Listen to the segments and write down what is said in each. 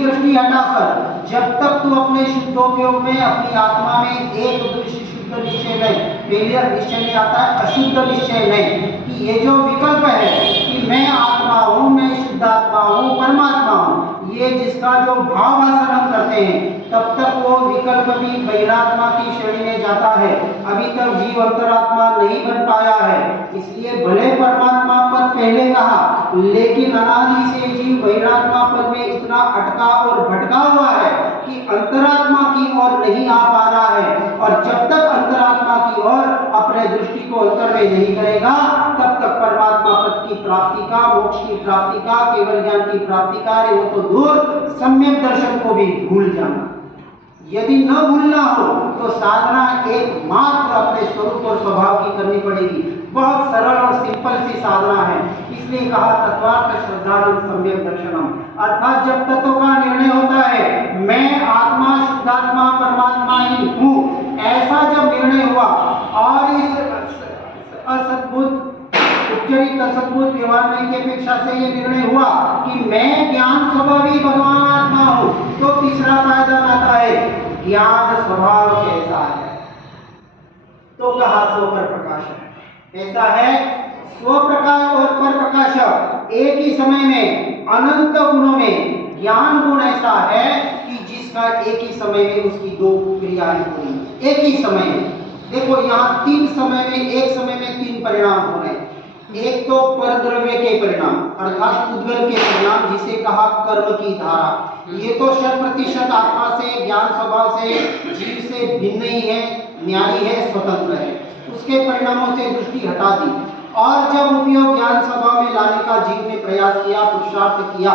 दृष्टि हटाकर जब तक तू अपने शुद्धोपयोग में अपनी आत्मा में एक दृष्टि शुद्ध निश्चय नहीं, फेलियर निश्चय नहीं आता है, अशुद्ध निश्चय नहीं, कि ये जो विकल्प है कि मैं आत्मा हूँ, मैं शुद्ध आत्मा हूँ, परमात्मा हूँ, ये जिसका जो भाव भाषण हम करते हैं तब तक वो विकल्प भी बहिरात्मा की श्रेणी में जाता है। अभी तक जीव अंतरात्मा नहीं बन पाया है। इसलिए भले परमात्मा पद पहले कहा, लेकिन अनादि से जीव बहिरात्मा पद में इतना अटका और भटका हुआ है कि अंतरात्मा की ओर नहीं आ पा रहा है। और जब तक अंतरात्मा की ओर अपने दृष्टि को अंतर में नहीं करेगा तब तक परमात्मा पद की प्राप्ति का, मोक्ष की प्राप्ति का, केवल ज्ञान की प्राप्ति का, वो तो दूर, सम्यक दर्शन को भी भूल जाना। यदि न भूलना हो तो साधना एकमात्र अपने स्वरूप और स्वभाव की करनी पड़ेगी। बहुत सरल और सिंपल सी साधना है। इसलिए कहा तत्वार्थ श्रद्धानंद सम्यक दर्शनम, अर्थात जब तत्व का निर्णय होता है मैं आत्मा, शुद्धात्मा, परमात्मा ही हूँ, ऐसा जब निर्णय हुआ और इस असद्भुत उपचरित असद्भुत व्यवहार की अपेक्षा से ये निर्णय हुआ कि मैं ज्ञान स्वभावी भगवान आत्मा हूँ, तो तीसरा पायदान आता है ज्ञान स्वभाव कैसा है। तो कहा स्व प्रकाश ऐसा है। स्व प्रकाश और पर प्रकाश एक ही समय में अनंत गुणों में ज्ञान गुण ऐसा है कि जिसका एक ही समय में उसकी दो क्रियाएं होनी, एक ही समय में। देखो यहाँ तीन समय में, एक समय में तीन परिणाम हो रहे हैं। एक तो परद्रव्य के परिणाम अर्थात उद्गल के परिणाम, जिसे कहा कर्म की धारा। ये तो 100% आत्मा से, ज्ञान स्वभाव से, जीव से भिन्न ही है, न्यारी है, स्वतंत्र है। उसके परिणामों से दृष्टि हटा दी और जब उपयोग ज्ञान स्वभाव में लाने का जीव ने प्रयास किया, पुरुषार्थ किया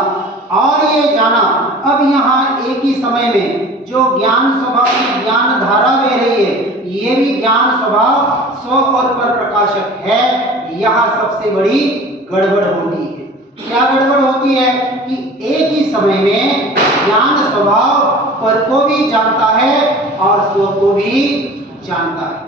और ये जाना अब यहाँ एक ही समय में जो ज्ञान स्वभाव की ज्ञान धारा बह रही है, ये भी ज्ञान स्वभाव स्व और पर प्रकाशक है। यहाँ सबसे बड़ी गड़बड़ होती है। क्या गड़बड़ होती है कि एक ही समय में ज्ञान स्वभाव पर को भी जानता है और स्व को भी जानता है।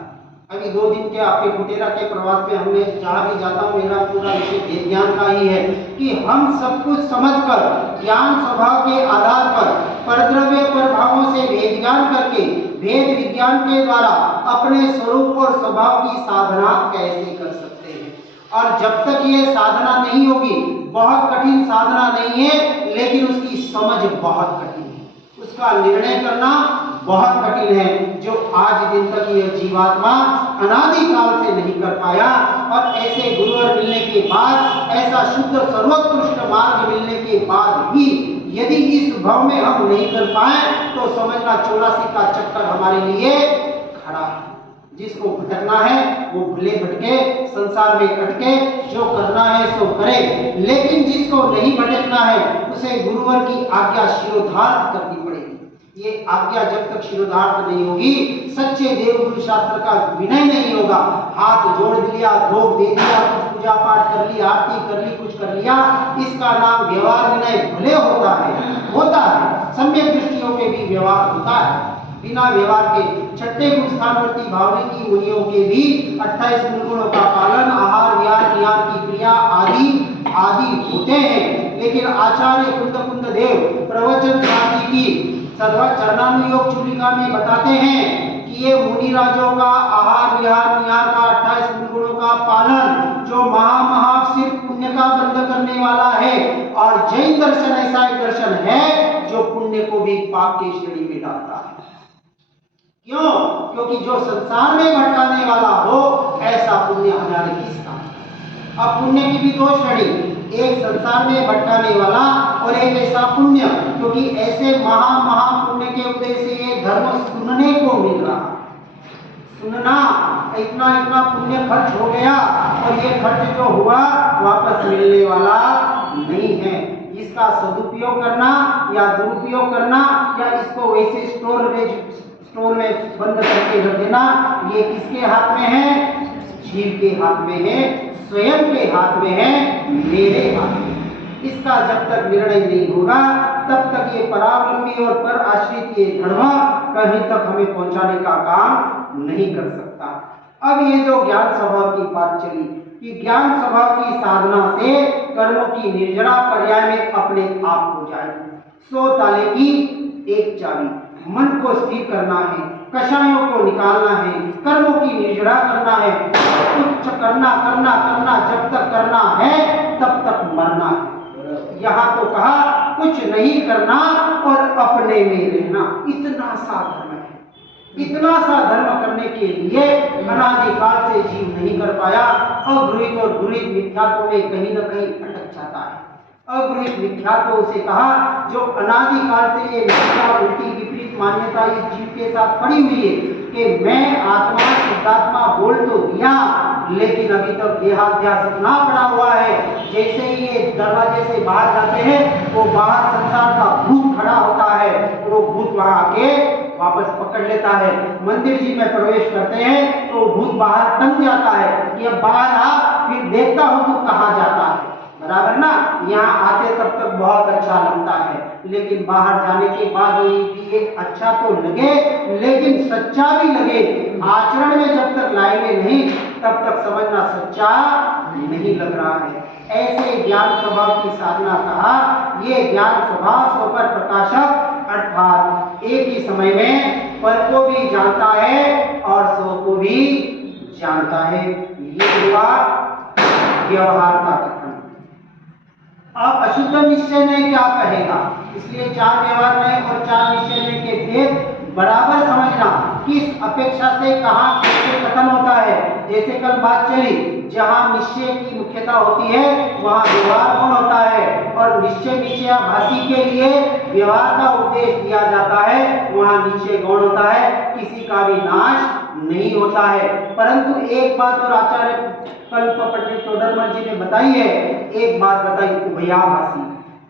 अभी 2 दिन के आपके कुटेरा के प्रवास में हमने जहाँ भी जाता हूँ, मेरा पूरा विषय भेद ज्ञान का ही है कि हम सब कुछ समझकर ज्ञान स्वभाव के आधार पर परद्रव्य प्रभावों से भेद ज्ञान करके भेद विज्ञान के द्वारा अपने स्वरूप और स्वभाव की साधना कैसे कर सकते हैं। और जब तक ये साधना नहीं होगी, बहुत कठिन साधना नहीं है लेकिन उसकी समझ बहुत कठिन है, उसका निर्णय करना बहुत कठिन है, जो आज दिन तक यह जीवात्मा अनादि काल से नहीं कर पाया। और ऐसे गुरुवर मिलने के बाद, ऐसा शुद्ध सर्वोत्कृष्ट मार्ग मिलने के बाद भी यदि इस भाव में हम नहीं कर पाए तो समझना 84 का चक्कर हमारे लिए खड़ा है। जिसको भटकना है वो भले भटके, संसार में अटके, जो करना है सो करे, लेकिन जिसको नहीं भटकना है उसे गुरुवर की आज्ञा शिरोधार्थ करनी पड़ेगी। ये आज्ञा जब तक शिरोधार्थ नहीं होगी, सच्चे देवगुरु शास्त्र का विनय नहीं होगा। हाथ जोड़ दिया, भोग दे दिया, कुछ पूजा पाठ कर ली, आरती कर ली, कुछ कर लिया, इसका नाम व्यवहार विनय भले होता है, सम्यक दृष्टियों के भी व्यवहार होता है। बिना व्यवहार के छठे गुण स्थानवर्ती भावने की मुनियों के भी 28 गुणों का पालन, आहार विहार ज्ञान की क्रिया आदि होते हैं। लेकिन आचार्य कुंद देव प्रवचन शांति की चरणानुयोग चूलिका में बताते हैं कि ये मुनि राजों का आहार विहार न्याय का 28 गुणों का पालन जो महा सिर्फ पुण्य का बंध करने वाला है। और जैन दर्शन ऐसा एक दर्शन है जो पुण्य को भी पाप की श्रेणी में डालता है। क्यों? क्योंकि जो संसार में भटकाने वाला हो ऐसा पुण्य हमारे किसका। अब पुण्य की भी 2 श्रेणी, एक संसार में भटकाने वाला और एक ऐसा पुण्य, क्योंकि ऐसे महा पुण्य के उदय से ये धर्म सुनने को मिल रहा। सुनना, इतना पुण्य खर्च हो गया और ये खर्च जो हुआ वापस मिलने वाला नहीं है। इसका सदुपयोग करना या दुरुपयोग करना या इसको वैसे स्टोर में बंद करके रख देना, ये किसके हाथ में है? जीव के हाथ में है, स्वयं के हाथ में है, मेरे हाथ में। इसका जब तक निर्णय नहीं होगा तब तक ये परावलंबी और पर आश्रित ये धर्म कहीं तक हमें पहुंचाने का काम नहीं कर सकता। अब ये जो ज्ञान स्वभाव की बात चली कि ज्ञान स्वभाव की साधना से कर्मों की निर्जरा पर्याय में अपने आप हो जाएगी, 100 ताले की एक चाबी। मन को स्थिर करना है, कषायों को निकालना है, कर्मों की निजरा करना है, कुछ करना करना करना, जब तक करना है तब तक मरना है। यहाँ तो कहा कुछ नहीं करना और अपने में रहना। इतना सा धर्म है। इतना सा धर्म करने के लिए अनादिकाल से जीव नहीं कर पाया। अगृहित और गृहित मिथ्यात्व में कहीं न कहीं अटक जाता है। अगृहित मिथ्यात्व उसे कहा जो अनादिकाल से ये मिथ्या उल्टी विपरीत मान्यता इस जीव के साथ पड़ी हुई है कि मैं आत्मा शुद्धात्मा बोल तो दिया, लेकिन अभी तक देहाध्यास इतना पड़ा हुआ है, जैसे ही ये दरवाजे से बाहर जाते हैं वो बाहर संसार का भूत खड़ा होता है, वो भूत वहां आके वापस पकड़ लेता है। मंदिर जी में प्रवेश करते हैं तो भूत बाहर टंग जाता है कि अब बाहर आ, फिर देखता हूं तू कहाँ जाता है। बराबर ना। यहाँ आते तब तक बहुत अच्छा लगता है, लेकिन बाहर जाने के बाद ये अच्छा तो लगे लेकिन सच्चा भी लगे, आचरण में जब तक लाएंगे नहीं तब तक समझना सच्चा नहीं लग रहा है। ऐसे ज्ञान स्वभाव की साधना कहा। ये ज्ञान स्वभाव स्वपर प्रकाशक अर्थात एक ही समय में पर को भी जानता है और स्व को भी जानता है। ये हुआ व्यवहार का कथन। अब अशुद्ध निश्चय में क्या कहेगा, इसलिए 4 व्यवहार में और 4 निश्चय में के भेद बराबर समझना, किस अपेक्षा से कहाँ कैसे कथन होता है। जैसे कल बात चली, जहाँ निश्चय की मुख्यता होती है वहाँ व्यवहार कौन होता है, और निश्चय निश्चयाभासी के लिए व्यवहार का उपदेश दिया जाता है, वहाँ निश्चय गौण होता है, किसी का भी नाश नहीं होता है। परंतु एक बात और आचार्य कल्प पंडित तोडरमल जी ने बताई है, एक बात बताई उभयाभासी,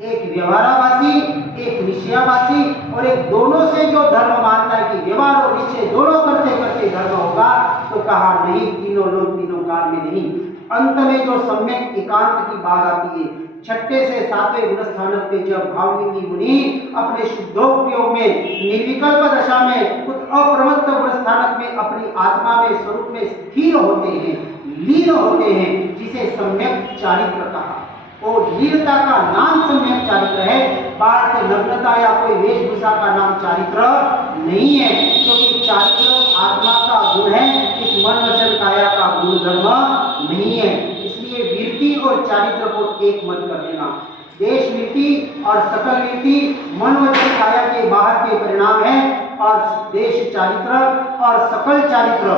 एक व्यवहाराभासी, एक निश्चयाभासी, और एक दोनों से जो धर्म मानता है कि व्यवहार और निश्चय दोनों करते करते धर्म होगा, तो कहा नहीं, तीनों लोग तीनों काल में नहीं। अंत में जो सम्यक एकांत की बात आती है, 6ठे से 7वें गुण स्थान पे जब भावनिकी मुनि अपने शुद्धोपयोग में निर्विकल्प दशा में खुद अप्रमत्त गुण स्थानक में अपनी आत्मा में स्वरूप में स्थिर होते हैं, लीन होते हैं, जिसे सम्यक चारित्र कहा। और लीनता का नाम सम्यक चारित्र है, बाहर से नग्नता या कोई वेशभूषा का नाम चारित्र नहीं है, क्योंकि चारित्र आत्मा का गुण है, इस मन वचन काया का गुण धर्म नहीं है। इसलिए वीरति और चारित्र को एक मत कर देना। देश वीरति और सकल वीरति मन वचन काया के बाहर के परिणाम है, और देश चारित्र और सकल चारित्र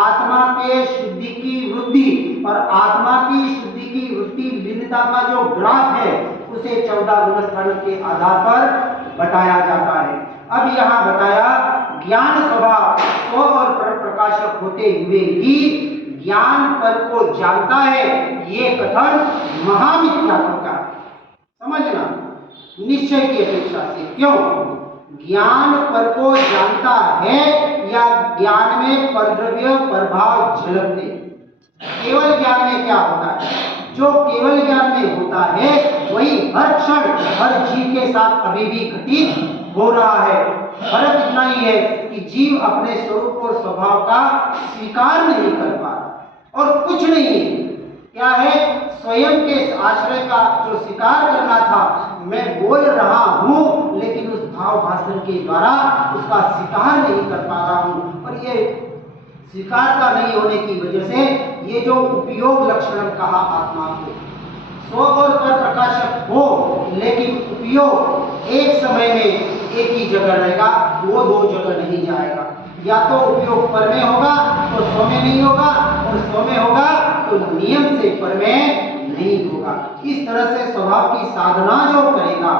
आत्मा के शुद्धि की वृद्धि और आत्मा की शुद्धि की वृद्धि लीनता का जो ग्राफ है उसे 14 गुण स्थान के आधार पर बताया जाता है। अब यहाँ बताया ज्ञान स्वभाव स्व और पर प्रकाशक होते हुए भी ज्ञान पर को जानता है, ये कथन महामिथ्यात्व का समझना निश्चय की अपेक्षा से। क्यों? ज्ञान पर को जानता है या ज्ञान में परद्रव्य प्रभाव झलकते। केवल ज्ञान में क्या होता है, जो केवल ज्ञान में होता है वही हर क्षण हर जीव के साथ अभी भी घटित हो रहा है। फर्क इतना ही है कि जीव अपने स्वरूप और स्वभाव का स्वीकार नहीं कर पा रहा, और कुछ नहीं है। क्या है? स्वयं के आश्रय का जो स्वीकार करना था, मैं बोल रहा हूं लेकिन उस भाव भाषण के द्वारा उसका स्वीकार नहीं कर पा रहा हूं, और ये स्वीकार का नहीं होने की वजह से ये जो उपयोग लक्षण कहा आत्मा को, स्व और पर प्रकाशक हो लेकिन उपयोग एक समय में एक ही जगह रहेगा, वो 2 जगह नहीं जाएगा। या तो उपयोग पर में होगा तो स्व में नहीं होगा, और स्व में होगा तो नियम से पर में नहीं होगा। इस तरह से स्वभाव की साधना जो करेगा,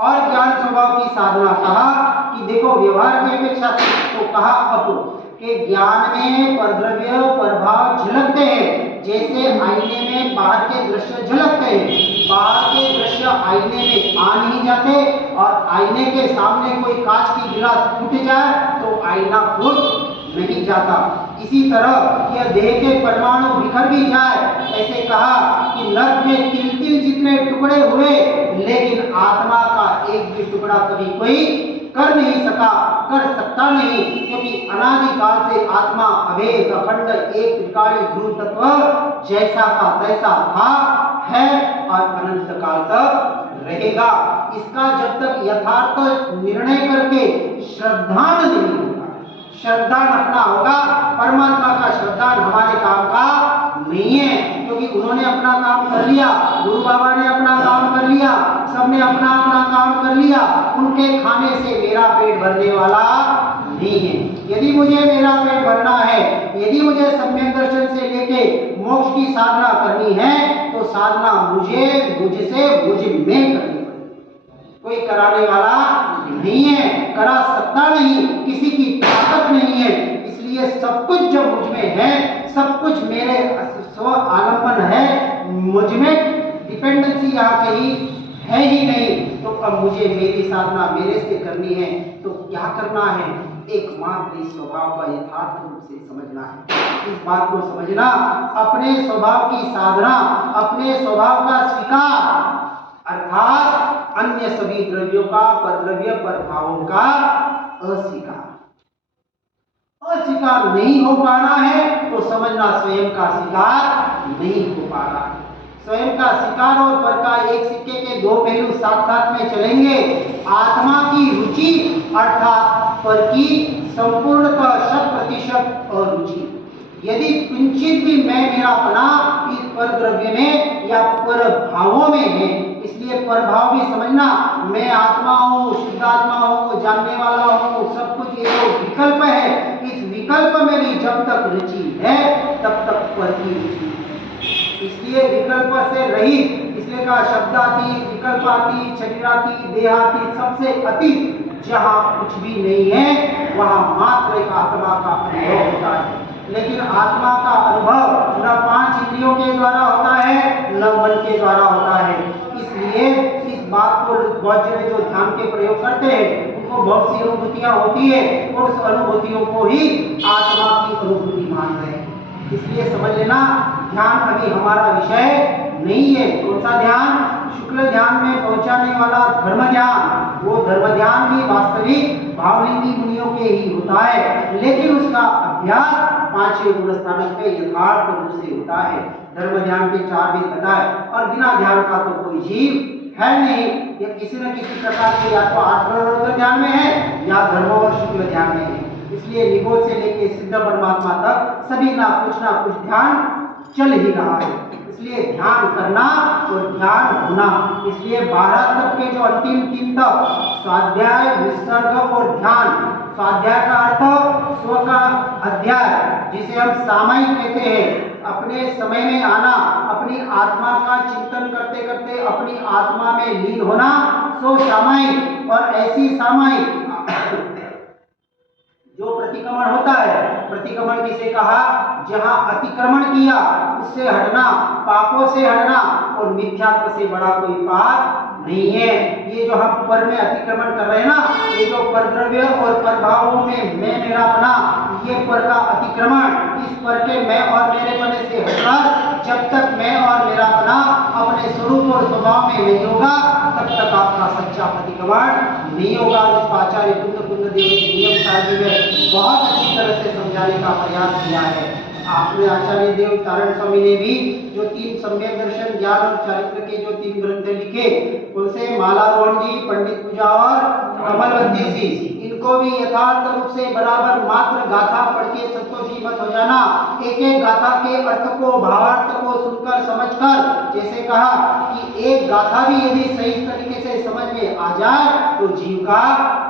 और ज्ञान स्वभाव की साधना कहा कि देखो व्यवहार की अपेक्षा से तो कहा अप के ज्ञान में परद्रव्य प्रभाव झलकते हैं, जैसे आईने में बाहर के दृश्य झलकते हैं। बाहर के दृश्य आईने में आ नहीं जाते, और आईने के सामने कोई कांच की गिलास फूट जाए तो आईना फूट नहीं जाता। इसी तरह यह देह के परमाणु बिखर भी जाए, ऐसे कहा कि नभ में तिल तिल जितने टुकड़े हुए, लेकिन आत्मा का एक भी टुकड़ा कभी कोई कर नहीं सका, कर सकता नहीं, क्योंकि अनादिकाल से आत्मा अभेद अखंड एक त्रिकाली ध्रुव तत्व जैसा का तैसा था, है और अनंत काल तक रहेगा। इसका जब तक यथार्थ निर्णय करके श्रद्धान नहीं होगा, श्रद्धान अपना होगा, परमात्मा का श्रद्धान हमारे काम का नहीं है, क्योंकि उन्होंने अपना काम कर लिया, गुरु बाबा ने अपना काम कर लिया, सबने अपना अपना काम कर लिया, उनके खाने से मेरा पेट भरने वाला नहीं है। यदि मुझे मेरा पेट भरना है, यदि मुझे सम्यक दर्शन से लेके मोक्ष की साधना करनी है, तो साधना मुझसे मुझ में करनी पड़ेगी, कोई कराने वाला नहीं है, करा सकता नहीं, किसी की ताकत नहीं है। इसलिए सब कुछ जब मुझ में है, सब कुछ मेरे स्व आलंबन है, मुझ में डिपेंडेंसी यहाँ कहीं है ही नहीं, तो अब मुझे मेरी साधना मेरे से करनी है। तो क्या करना है? एकमात्र इस स्वभाव का यथार्थ रूप से समझना है। इस बात को समझना, अपने स्वभाव की साधना, अपने स्वभाव का स्वीकार, अर्थात अन्य सभी द्रव्यों का, परद्रव्य परभावों का अस्वीकार। अस्वीकार नहीं हो पा रहा है तो समझना स्वयं का स्वीकार नहीं हो पा रहा है। स्वयं का स्वीकार और पर का एक सिक्के के दो पहलू साथ साथ में चलेंगे। आत्मा की रुचि अर्थात पर की संपूर्णतः 100% अरुचि। यदि किंचित भी मैं मेरा अपना इस पर द्रव्य में या पर भावों में है, इसलिए पर भाव भी समझना, मैं आत्मा हूँ, शुद्धात्मा हूँ, जानने वाला हूँ, सब कुछ ये जो विकल्प है, इस विकल्प मेरी जब तक रुचि है तब तक पर की रुचि। इसलिए विकल्प से रहित, इसलिए कहा शब्दातीत, विकल्पातीत, शरीरातीत, देहातीत, सबसे अतीत जहाँ कुछ भी नहीं है वहाँ मात्र एक आत्मा का अनुभव होता है। लेकिन आत्मा का अनुभव न 5 इंद्रियों के द्वारा होता है, न मन के द्वारा होता है। इसलिए इस बात को बहुत जने जो ध्यान के प्रयोग करते हैं उनको बहुत सी अनुभूतियां होती है और उस अनुभूतियों को ही आत्मा की अनुभूति मान रहे हैं। इसलिए समझ लेना, ध्यान अभी हमारा विषय नहीं है। कौन सा ध्यान? शुक्ल ध्यान में पहुंचाने वाला धर्म ध्यान। वो धर्म ध्यान भी वास्तविक भावलिंगी मुनियों के ही होता है, लेकिन उसका अभ्यास 5वें गुण स्थानक पे यथार्थ रूप से होता है। धर्म ध्यान के 4 भेद बताए, और बिना ध्यान का तो कोई जीव है नहीं। ये किसी न किसी प्रकार से या तो आत्मनिर्भर ध्यान में है या धर्म और शुक्ल ध्यान में है। इसलिए निबोध से लेके सिद्ध परमात्मा तक सभी ना कुछ ध्यान चल ही रहा है। इसलिए ध्यान करना और ध्यान होना। इसलिए 12 तक के जो अंतिम 3 तक स्वाध्याय, विसर्ग और ध्यान। स्वाध्याय का अर्थ स्व का अध्याय, जिसे हम सामायिक कहते हैं। अपने समय में आना, अपनी आत्मा का चिंतन करते करते अपनी आत्मा में लीन होना, सो सामायिक। और ऐसी सामायिक जो प्रतिक्रमण होता है, प्रतिक्रमण किसे कहा? जहां अतिक्रमण किया उससे हटना, पापों से हटना, और मिथ्यात्व से बड़ा कोई पाप नहीं है। ये जो हम पर में अतिक्रमण कर रहे हैं ना, ये जो परद्रव्य और परभावों में मैं मेरापना, ये पर का अतिक्रमण, इस पर के मैं और मेरे पने से हटकर जब तक मैं और मेरापना अपने स्वरूप और स्वभाव में नहीं होगा तब तक आपका सच्चा प्रतिक्रमण नहीं होगा। इस आचार्य कुंद देव नियम सारणी में बहुत अच्छी तरह से समझाने का प्रयास किया है। आपने आचार्य देव तारण स्वामी ने भी जो 3 सम्यक दर्शन, ज्ञान और चारित्र के जो 3 ग्रंथ लिखे, उनसे मालारोहण जी, पंडित पूजा और कमलवती जी, इनको भी यथार्थ रूप से बराबर मात्र गाथा पढ़ के संतोषी मत हो जाना। एक एक गाथा के अर्थ को, भावार्थ को सुनकर समझकर, जैसे कहा कि एक गाथा भी यदि सही तरीके से समझ में आ जाए तो जीव का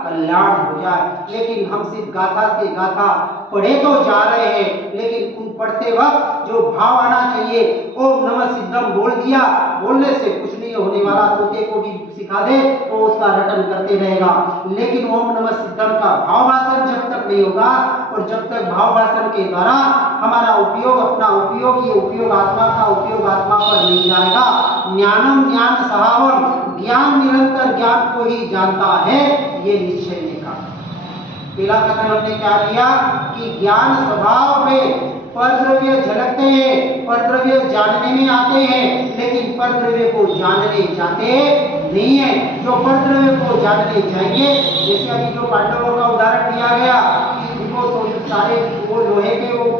कल्याण हो जाए। लेकिन हम सिर्फ गाथा के गाथा पढ़े तो जा रहे हैं, लेकिन उन पढ़ते वक्त जो भाव आना चाहिए, ओम नमः सिद्धम बोल दिया, बोलने से कुछ नहीं होने वाला। तोते को भी सिखा दे तो उसका रटन करते रहेगा, लेकिन ओम नमः सिद्धम का भाव भाषण जब तक नहीं होगा और जब तक भाव भाषण के द्वारा हमारा उपयोग, अपना उपयोग, ये उपयोग आत्मा का उपयोग आत्मा पर नहीं जाएगा। ज्ञानम ज्ञान सहावम, ज्ञान निरंतर ज्ञान को ही जानता है, ये निश्चय ने कहा। पहला कथन हमने क्या किया कि ज्ञान स्वभाव में परद्रव्य झलकते हैं, परद्रव्य जानने में आते हैं, लेकिन परद्रव्य को जानने जाते नहीं है। जो परद्रव्य को जानने जाएंगे, जैसे अभी जो पांडवों का उदाहरण दिया गया कि उनको सारे वो लोहे के वो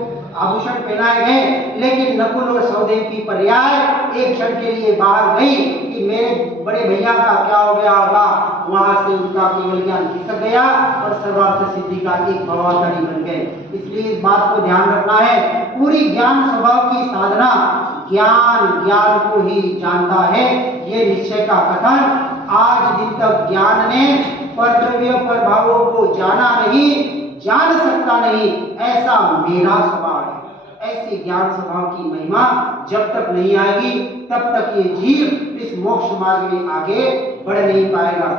आभूषण पहनाए गए, लेकिन नकुल और सहदेव की पर्याय एक क्षण के लिए बाहर गई कि मेरे बड़े भैया का क्या हो गया होगा। वहां से उनका केवल ज्ञान खिसक गया और सर्वार्थ सिद्धि का एक भवाधारी बन गए। इसलिए इस बात को ध्यान रखना है, पूरी ज्ञान स्वभाव की साधना ज्ञान को ही जानता है, ये निश्चय का कथन। आज दिन तक ज्ञान ने परद्रव्य पर भावों को जाना नहीं, जान सकता नहीं, ऐसा मेरा स्वभाव है। ऐसी ज्ञान स्वभाव की महिमा जब तक नहीं आएगी तब तक ये जीव इस मोक्ष मार्ग में आगे बढ़ नहीं पाएगा।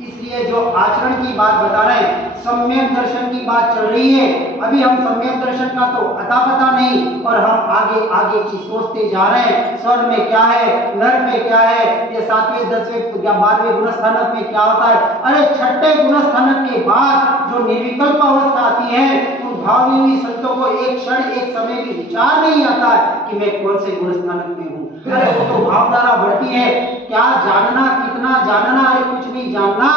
इसलिए जो आचरण की बात बता रहे हैं, सम्यक दर्शन की बात चल रही है। अभी हम सम्यक दर्शन का तो अता पता नहीं, और हम आगे आगे की सोचते जा रहे हैं, स्वर्ग में क्या है, नरक में क्या है, ये 7वें 10वें या 12वें गुणस्थानक में क्या होता है। अरे 6ठे गुणस्थानक के बाद जो निर्विकल्प अवस्था आती है, उन भावी संतों को एक क्षण एक समय भी विचार नहीं आता है कि मैं कौन से गुणस्थानक में हूँ। अरे वो तो भावधारा बढ़ती है, क्या जानना, कितना जानना, अरे कुछ नहीं जानना,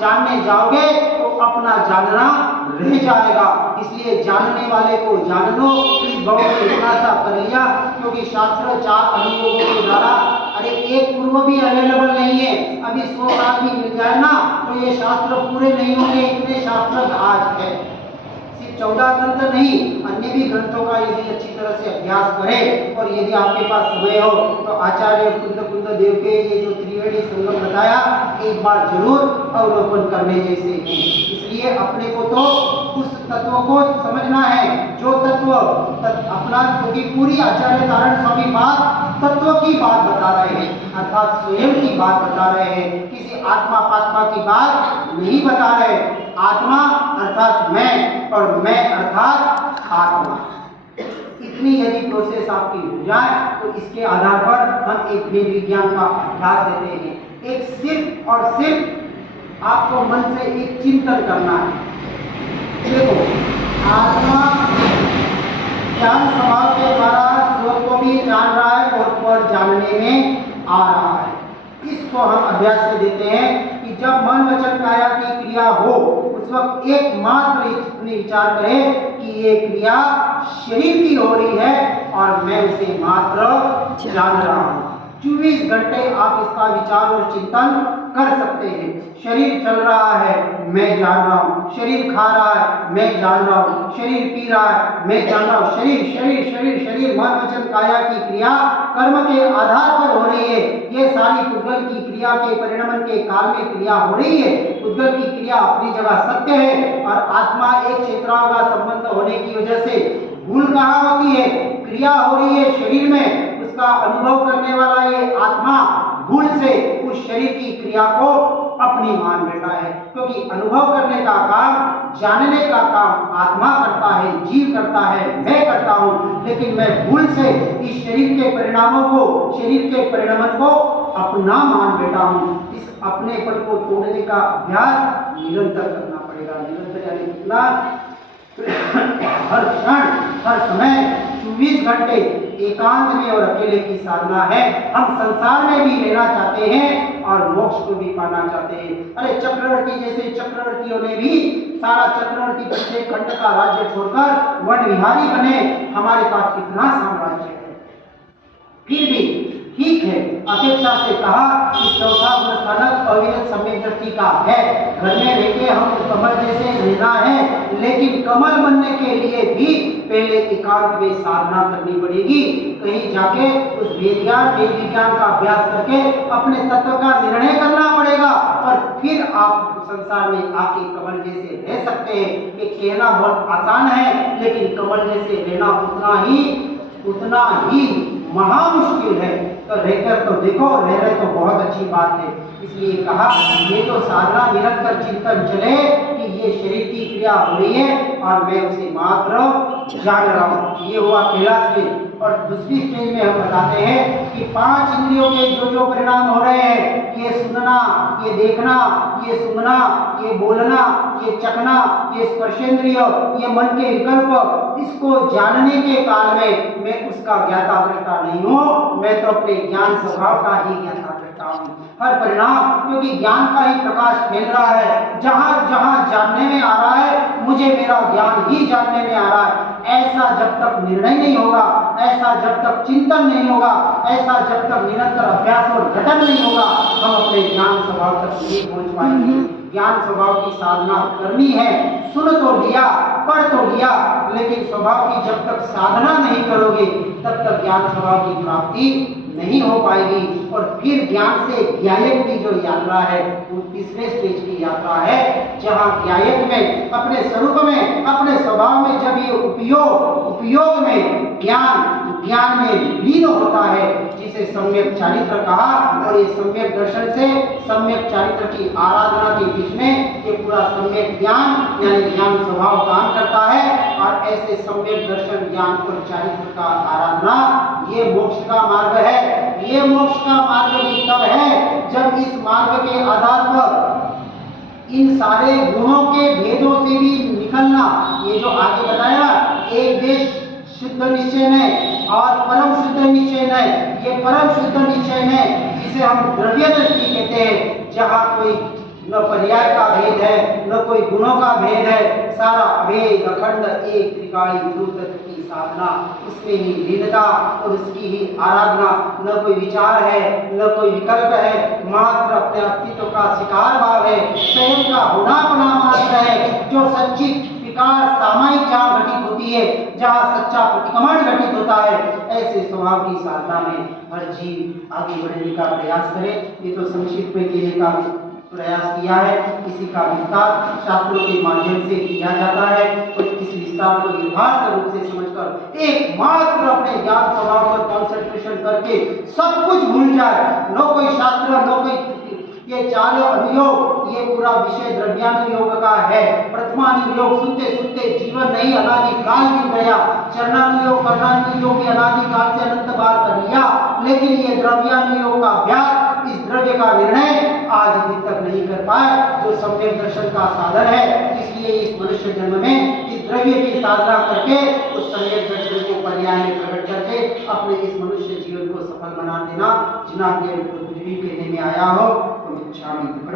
जानने जाओगे तो अपना जानना रह जाएगा। इसलिए जानने वाले को जान लो। इस भाव में इतना सा कर लिया, क्योंकि शास्त्र 4 अनुभवों के द्वारा, अरे एक पूर्व भी अवेलेबल नहीं है। अभी 100 साल भी मिल जाए ना तो ये शास्त्र पूरे नहीं होंगे, इतने शास्त्र आज है। 14 ग्रंथ नहीं, अन्य भी ग्रंथों का यदि अच्छी तरह से अभ्यास करें, और यदि आपके पास समय हो तो आचार्य कुंद देव के ये जो त्रिवेणी संगम बताया, एक बार जरूर अवलोकन करने जैसे हैं। इसलिए अपने को तो उस तत्व को समझना है जो तत्व अपना, क्योंकि पूरी आचार्य तारण स्वामी बात तत्व की बात बता रहे हैं, अर्थात स्वयं की बात बता रहे हैं, किसी आत्मा पात्मा की बात नहीं बता रहे। आत्मा अर्थात मैं, और मैं अर्थात आत्मा। इतनी यदि प्रोसेस आपकी हो जाए तो इसके आधार पर हम एक वेद विज्ञान का अभ्यास देते हैं। एक सिर्फ और सिर्फ आपको मन से एक चिंतन करना है। देखो, आत्मा ज्ञान स्वभाव के द्वारा स्व को भी जान रहा है और पर जानने में आ रहा है। इसको हम अभ्यास से देते हैं कि जब मन वचन काया की क्रिया हो, उस वक्त एकमात्र इतनी विचार करें कि ये क्रिया शरीर की हो रही है और मैं उसे मात्र जान रहा हूँ। 24 घंटे आप इसका विचार और चिंतन कर सकते हैं। शरीर चल रहा है, मैं जान रहा हूँ। शरीर खा रहा है, मैं जान रहा हूँ। शरीर पी रहा है, मैं जान रहा हूँ। शरीर शरीर शरीर शरीर मन वचन काया की क्रिया कर्म के आधार पर हो रही है। ये सारी पुद्गल की क्रिया के परिणमन के काल में क्रिया हो रही है। पुद्गल की क्रिया अपनी जगह सत्य है, और आत्मा एक क्षेत्रों का संबंध होने की वजह से भूल कहाँ होती है, क्रिया हो रही है शरीर में, उसका अनुभव करने वाला ये आत्मा भूल से उस शरीर की क्रिया को अपनी मान बैठा है। क्योंकि अनुभव करने का काम, जानने का काम आत्मा करता है, जीव करता है, मैं करता हूँ, लेकिन मैं भूल से इस शरीर के परिणामों को, शरीर के परिणमन को अपना मान बैठा हूँ। इस अपनेपन को तोड़ने का अभ्यास निरंतर करना पड़ेगा। निरंतर यानी कितना, हर क्षण हर समय 24 घंटे एकांत में और अकेले की साधना है। हम संसार में भी लेना चाहते हैं और मोक्ष को भी पाना चाहते हैं। अरे चक्रवर्ती जैसे चक्रवर्तियों ने भी सारा चक्रवर्ती बच्चे खंड का राज्य छोड़कर वन विहारी बने। हमारे पास कितना साम्राज्य है, फिर भी ठीक है, अपेक्षा से कहा कि 4था गुणस्थानक अविरत सम्यक दृष्टि का है। घर में रहके हम कमल जैसे रहना है, लेकिन कमल बनने के लिए भी पहले एकांत में साधना करनी पड़ेगी। कहीं जाके उस वेद विज्ञान का अभ्यास करके अपने तत्व का निर्णय करना पड़ेगा, और फिर आप संसार में आके कमल जैसे रह सकते हैं। ये कहना बहुत आसान है, लेकिन कमल जैसे रहना उतना ही महा मुश्किल है। तो रहकर तो देखो, रह रहे तो बहुत अच्छी बात है। इसलिए कहा ये तो साधना निरंतर चिंतन चले कि ये शरीर की क्रिया हो रही है और मैं उसे मात्र जान रहा हूँ। ये हुआ पहला स्टेज। और दूसरी स्टेज में हम बताते हैं कि 5 इंद्रियों के जो जो परिणाम हो रहे हैं, ये सुनना, ये देखना, ये सूंघना, ये बोलना, ये चखना, ये स्पर्शेंद्रिय, ये मन के विकल्प, इसको जानने के काल में मैं उसका ज्ञाता दृष्टा नहीं हूँ, मैं तो अपने ज्ञान स्वभाव का ही ज्ञाता दृष्टा सकता हूँ, हर परिणाम, क्योंकि ज्ञान का ही प्रकाश फैल रहा है। जहाँ जहाँ जानने में आ रहा है मुझे मेरा ज्ञान ही जानने में आ रहा है, ऐसा जब तक निर्णय नहीं होगा, ऐसा जब तक चिंतन नहीं होगा, ऐसा जब तक निरंतर अभ्यास और घटन नहीं होगा, हम अपने ज्ञान स्वभाव तक नहीं पहुंच पाएंगे। ज्ञान स्वभाव की साधना करनी है, सुन तो लिया, पढ़ तो लिया, लेकिन स्वभाव की जब तक साधना नहीं करोगे तब तक ज्ञान स्वभाव की प्राप्ति नहीं हो पाएगी। और फिर ज्ञान से ज्ञायक की जो यात्रा है वो तीसरे स्टेज की यात्रा है, जहाँ ज्ञायक में अपने स्वरूप में, अपने स्वभाव में जब ये उपयोग में ज्ञान में लीन होता है, जिसे सम्यक चारित्र कहा। और ये सम्यक दर्शन से सम्यक चारित्र की आराधना के बीच में ये पूरा सम्यक ज्ञान यानी ज्ञान स्वभाव काम करता है। और ऐसे सम्यक दर्शन, ज्ञान और चारित्र का आराधना ये मोक्ष का मार्ग है। ये मोक्ष का मार्ग भी तब है जब इस मार्ग के आधार पर इन सारे गुणों के भेदों से भी निकलना, ये जो आगे बताया, एक देश शुद्ध निश्चय नहीं और परम शुद्ध निश्चय नहीं। ये परम शुद्ध निश्चय है जिसे हम द्रव्य दृष्टि कहते हैं, जहाँ कोई न पर्याय का भेद है, न कोई गुणों का भेद है, सारा अभेद अखंड एक त्रिकाली ध्रुव तत्व की साधना, उसमें ही लीनता और उसकी ही आराधना। न कोई विचार है, न कोई विकल्प है, मात्र अपने अस्तित्व का शिकार भाव है, स्वयं का होनापना मात्र है, जो सच्ची विकार सामायिक जहाँ घटित होती है, जहाँ सच्चा प्रतिक्रमण घटित होता है। ऐसे स्वभाव की साधना में हर जीव आगे बढ़ने का प्रयास करे। ये तो संक्षिप्त में देने का प्रयास किया है, इसी का विस्तार शास्त्रों के माध्यम से किया जाता है। और इस विस्तार को यथार्थ रूप से समझकर एकमात्र अपने ज्ञान स्वभाव पर कॉन्सेंट्रेशन करके सब कुछ भूल जाए, न कोई शास्त्र, न कोई ये चार अनुयोग, ये पूरा विषय द्रव्यानुयोग का है। प्रथमानुयोग सुनते सुनते जीवन नहीं अनादि काल गिर गया, चरणानुयोग कर्णानुयोग भी अनादि काल से अनंत बार कर लिया, लेकिन ये द्रव्यानुयोग का अभ्यास, इस द्रव्य का निर्णय आज दिन तक नहीं कर पाए, जो सम्यक दर्शन का साधन है। इसलिए इस मनुष्य जन्म में इस द्रव्य की साधना करके उस सम्यक दर्शन को पर्याय में प्रकट करके अपने इस मनुष्य जीवन को सफल बना देना। जिना के कुछ भी कहने में आया हो तो इच्छा में